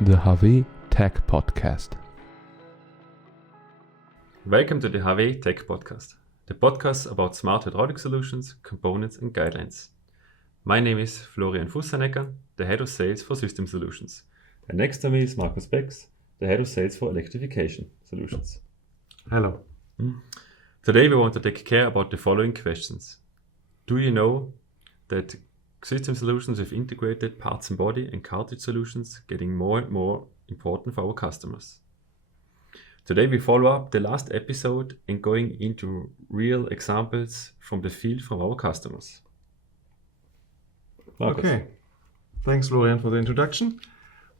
the HAWE Tech Podcast. Welcome to the HAWE Tech Podcast, the podcast about smart hydraulic solutions, components and guidelines. My name is Florian the head of sales for System Solutions. And next to me is Markus Becks, the head of sales for Electrification Solutions. Hello. Today we want to take care about the following questions. Do you know that System Solutions with integrated parts and body and cartridge solutions getting more and more important for our customers? Today we follow up the last episode and going into real examples from the field from our customers. Markus. Okay. Thanks, Florian, for the introduction.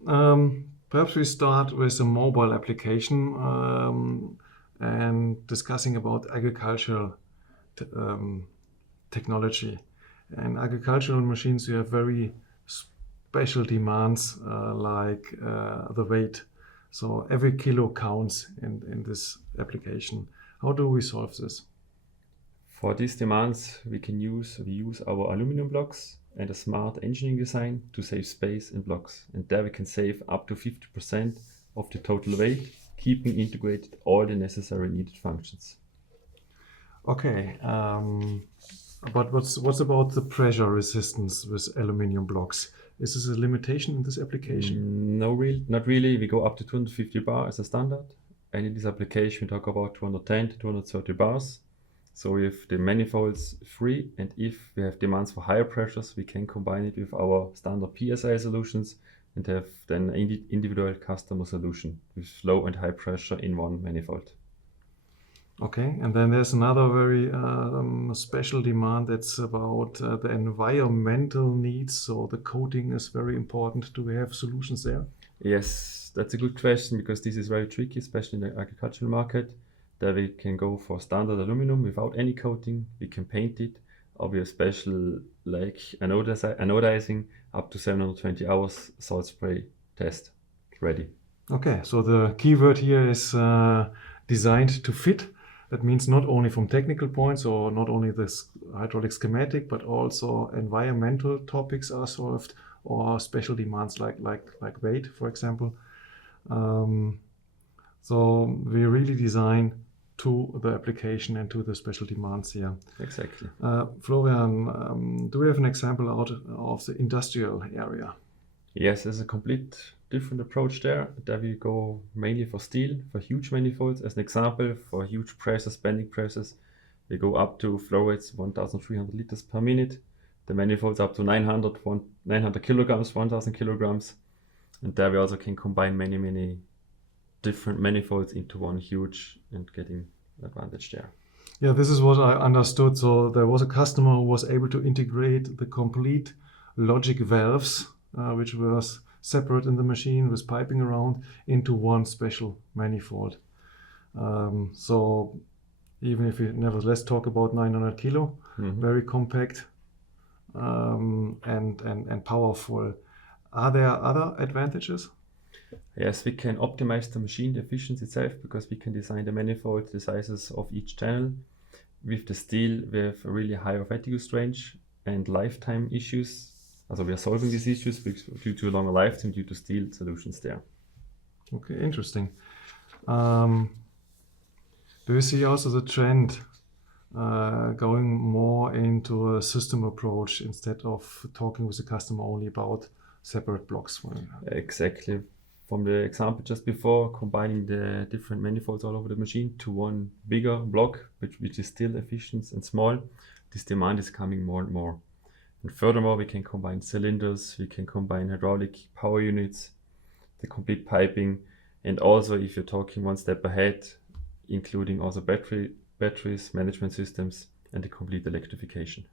Perhaps we start with a mobile application and discussing about agricultural technology. In agricultural machines, you have very special demands like the weight. So every kilo counts in this application. How do we solve this? For these demands, we use our aluminum blocks and a smart engineering design to save space and blocks. And there we can save up to 50% of the total weight, keeping integrated all the necessary needed functions. Okay, but what's about the pressure resistance with aluminum blocks? Is this a limitation in this application? Not really. We go up to 250 bar as a standard. And in this application, we talk about 210 to 230 bars. So we have the manifolds free, and if we have demands for higher pressures, we can combine it with our standard PSI solutions and have then an individual customer solution with low and high pressure in one manifold. Okay, and then there's another very special demand that's about the environmental needs. So the coating is very important. Do we have solutions there? Yes, that's a good question because this is very tricky, especially in the agricultural market. There we can go for standard aluminum without any coating. We can paint it, or we have special like anodizing up to 720 hours salt spray test ready. Okay, so the keyword here is designed to fit. That means not only from technical points or not only this hydraulic schematic, but also environmental topics are solved or special demands like weight, for example. So we really design to the application and to the special demands here. Exactly. Florian, do we have an example out of the industrial area? Yes, there's a complete different approach there. There we go mainly for steel, for huge manifolds. As an example, for huge presses, bending presses, we go up to flow rates 1,300 liters per minute. The manifolds up to 900 kilograms, 1,000 kilograms. And there we also can combine many different manifolds into one huge and getting advantage there. Yeah, this is what I understood. So there was a customer who was able to integrate the complete logic valves, which was separate in the machine with piping around, into one special manifold. So even if we nevertheless talk about 900 kilo, very compact and powerful. Are there other advantages? Yes, we can optimize the machine efficiency itself because we can design the manifold, the sizes of each channel. With the steel, we have a really high fatigue range and lifetime issues. Also we are solving these issues due to a longer lifetime due to steel solutions there. Okay, interesting. Do you see also the trend going more into a system approach instead of talking with the customer only about separate blocks? Exactly. From the example just before, combining the different manifolds all over the machine to one bigger block, which is still efficient and small, this demand is coming more and more. And furthermore, we can combine cylinders, we can combine hydraulic power units, the complete piping, and also if you're talking one step ahead, including also batteries, management systems, and the complete electrification.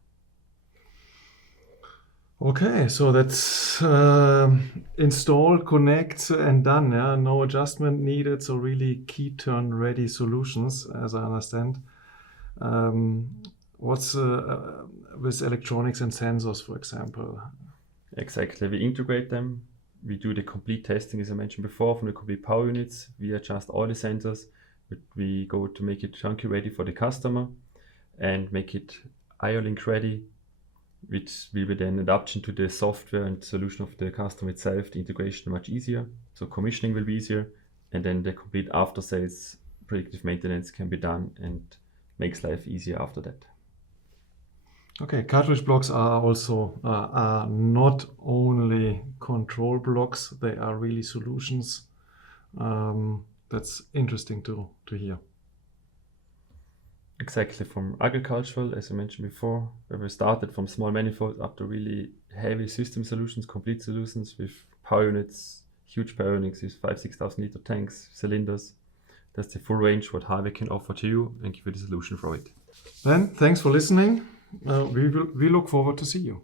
Okay, so that's install, connect, and done. Yeah, no adjustment needed. So really key turn ready solutions, as I understand. What's with electronics and sensors, for example? Exactly, we integrate them. We do the complete testing, as I mentioned before, from the complete power units. We adjust all the sensors. We go to make it chunky ready for the customer and make it IO-Link ready which will be then adaptation to the software and solution of the customer itself, the integration much easier. So commissioning will be easier, and then the complete after sales predictive maintenance can be done and makes life easier after that. Okay, cartridge blocks are also are not only control blocks, they are really solutions. That's interesting to hear. Exactly, from agricultural, as I mentioned before, where we started from small manifolds up to really heavy system solutions, complete solutions with power units, huge power units with 5,000-6,000 liter tanks, cylinders. That's the full range what HAWE can offer to you and give you the solution for it. Then, thanks for listening. We look forward to see you.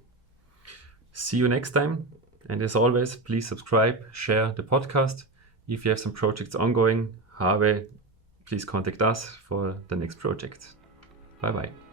See you next time. And as always, please subscribe, share the podcast. If you have some projects ongoing, HAWE, please contact us for the next project. Bye-bye.